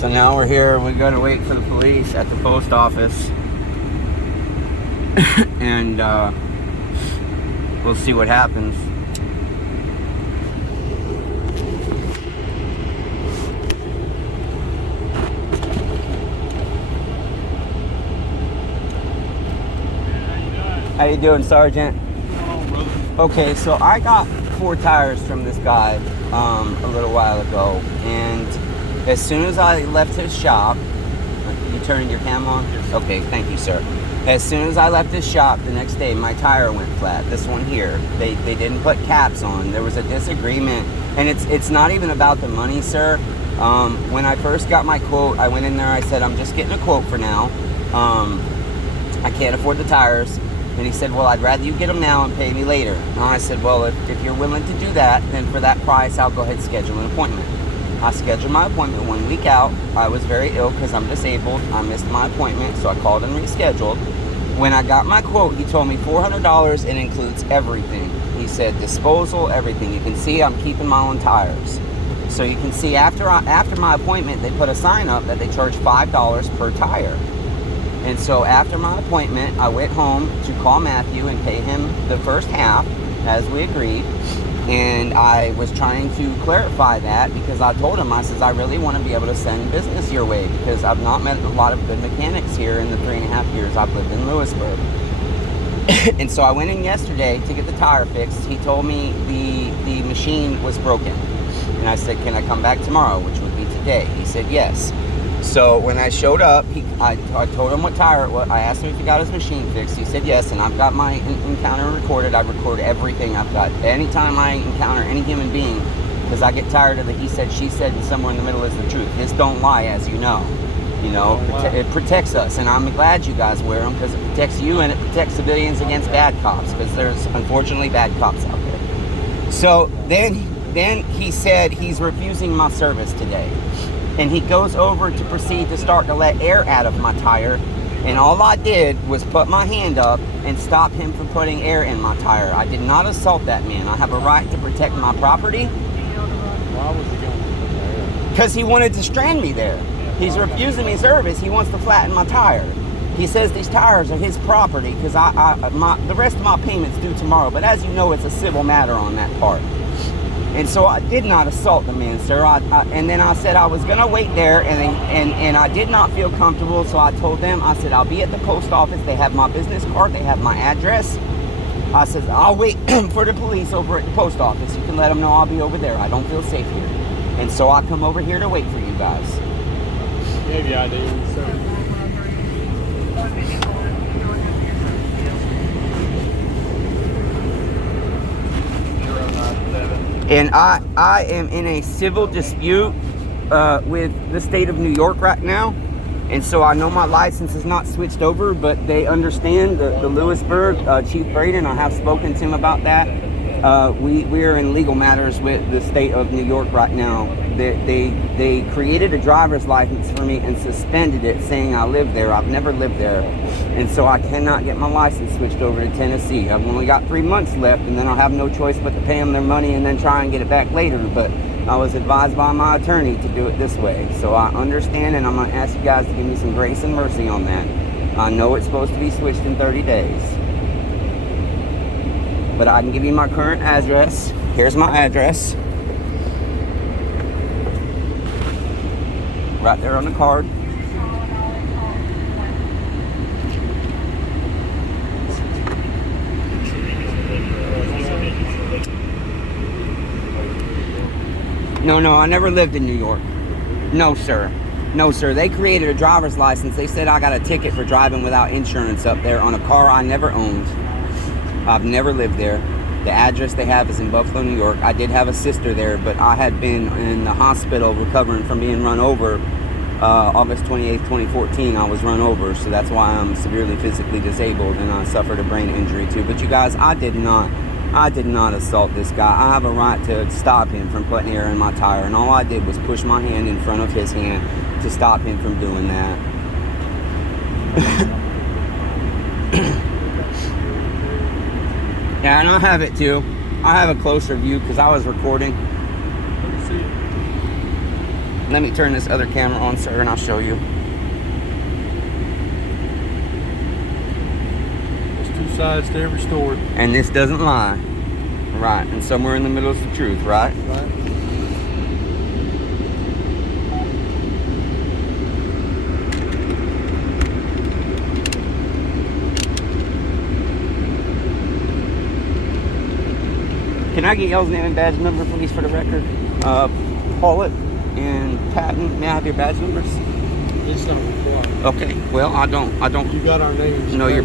So now we're here. We're going to wait for the police at the post office. And we'll see what happens. How you doing, Sergeant? Okay, so I got 4 tires from this guy a little while ago, and as soon as I left his shop, you turning your cam on? Yes. Okay, thank you, sir. As soon as I left his shop the next day, my tire went flat. This one here, they didn't put caps on. There was a disagreement, and it's not even about the money, sir. When I first got my quote, I went in there. I said, I'm just getting a quote for now. I can't afford the tires. And he said, well, I'd rather you get them now and pay me later. And I said, well, if you're willing to do that, then for that price, I'll go ahead and schedule an appointment. I scheduled my appointment 1 week out. I was very ill because I'm disabled. I missed my appointment, so I called and rescheduled. When I got my quote, he told me $400 and includes everything. He said disposal, everything. You can see I'm keeping my own tires. So you can see after my appointment, they put a sign up that they charge $5 per tire. And so after my appointment, I went home to call Matthew and pay him the first half, as we agreed. And I was trying to clarify that because I told him, I says, I really want to be able to send business your way because I've not met a lot of good mechanics here in the 3.5 years I've lived in Lewisburg. And so I went in yesterday to get the tire fixed. He told me the machine was broken. And I said, can I come back tomorrow, which would be today? He said, yes. So when I showed up, I told him what tire it was. I asked him if he got his machine fixed. He said yes, and I've got my encounter recorded. I record everything I've got. Anytime I encounter any human being, because I get tired of the he said, she said, and somewhere in the middle is the truth. His don't lie, as you know. You know, it protects us, and I'm glad you guys wear them because it protects you and it protects civilians against bad cops because there's unfortunately bad cops out there. So then he said he's refusing my service today. And he goes over to proceed to start to let air out of my tire. And all I did was put my hand up and stop him from putting air in my tire. I did not assault that man. I have a right to protect my property. Why was he going? Because he wanted to strand me there. He's refusing me service. He wants to flatten my tire. He says these tires are his property because the rest of my payment's due tomorrow. But as you know, it's a civil matter on that part. And so I did not assault the man, sir. And then I said I was going to wait there, and I did not feel comfortable. So I told them, I said, I'll be at the post office. They have my business card. They have my address. I said, I'll wait for the police over at the post office. You can let them know I'll be over there. I don't feel safe here. And so I come over here to wait for you guys. Maybe I do, sir. And I am in a civil dispute with the state of New York right now. And so I know my license is not switched over, but they understand the Lewisburg, Chief Braden, I have spoken to him about that. We are in legal matters with the state of New York right now. They created a driver's license for me and suspended it, saying I live there. I've never lived there. And so I cannot get my license switched over to Tennessee. I've only got 3 months left, and then I'll have no choice but to pay them their money and then try and get it back later. But I was advised by my attorney to do it this way. So I understand, and I'm going to ask you guys to give me some grace and mercy on that. I know it's supposed to be switched in 30 days. But I can give you my current address. Here's my address. Right there on the card. No, I never lived in New York. No, sir. No, sir. They created a driver's license. They said I got a ticket for driving without insurance up there on a car I never owned. I've never lived there. The address they have is in Buffalo, New York. I did have a sister there, but I had been in the hospital recovering from being run over. August 28th, 2014, I was run over, so that's why I'm severely physically disabled, and I suffered a brain injury too. But you guys, I did not assault this guy. I have a right to stop him from putting air in my tire, and all I did was push my hand in front of his hand to stop him from doing that. Yeah, and I have it too. I have a closer view because I was recording. Let me turn this other camera on, sir, and I'll show you. There's two sides to every story. And this doesn't lie. Right, and somewhere in the middle is the truth, right? Right. Can I get y'all's name and badge number, please, for the record? Paulette and Patton, may I have your badge numbers? It's not required. Okay, well, I don't. You got our names. No, you're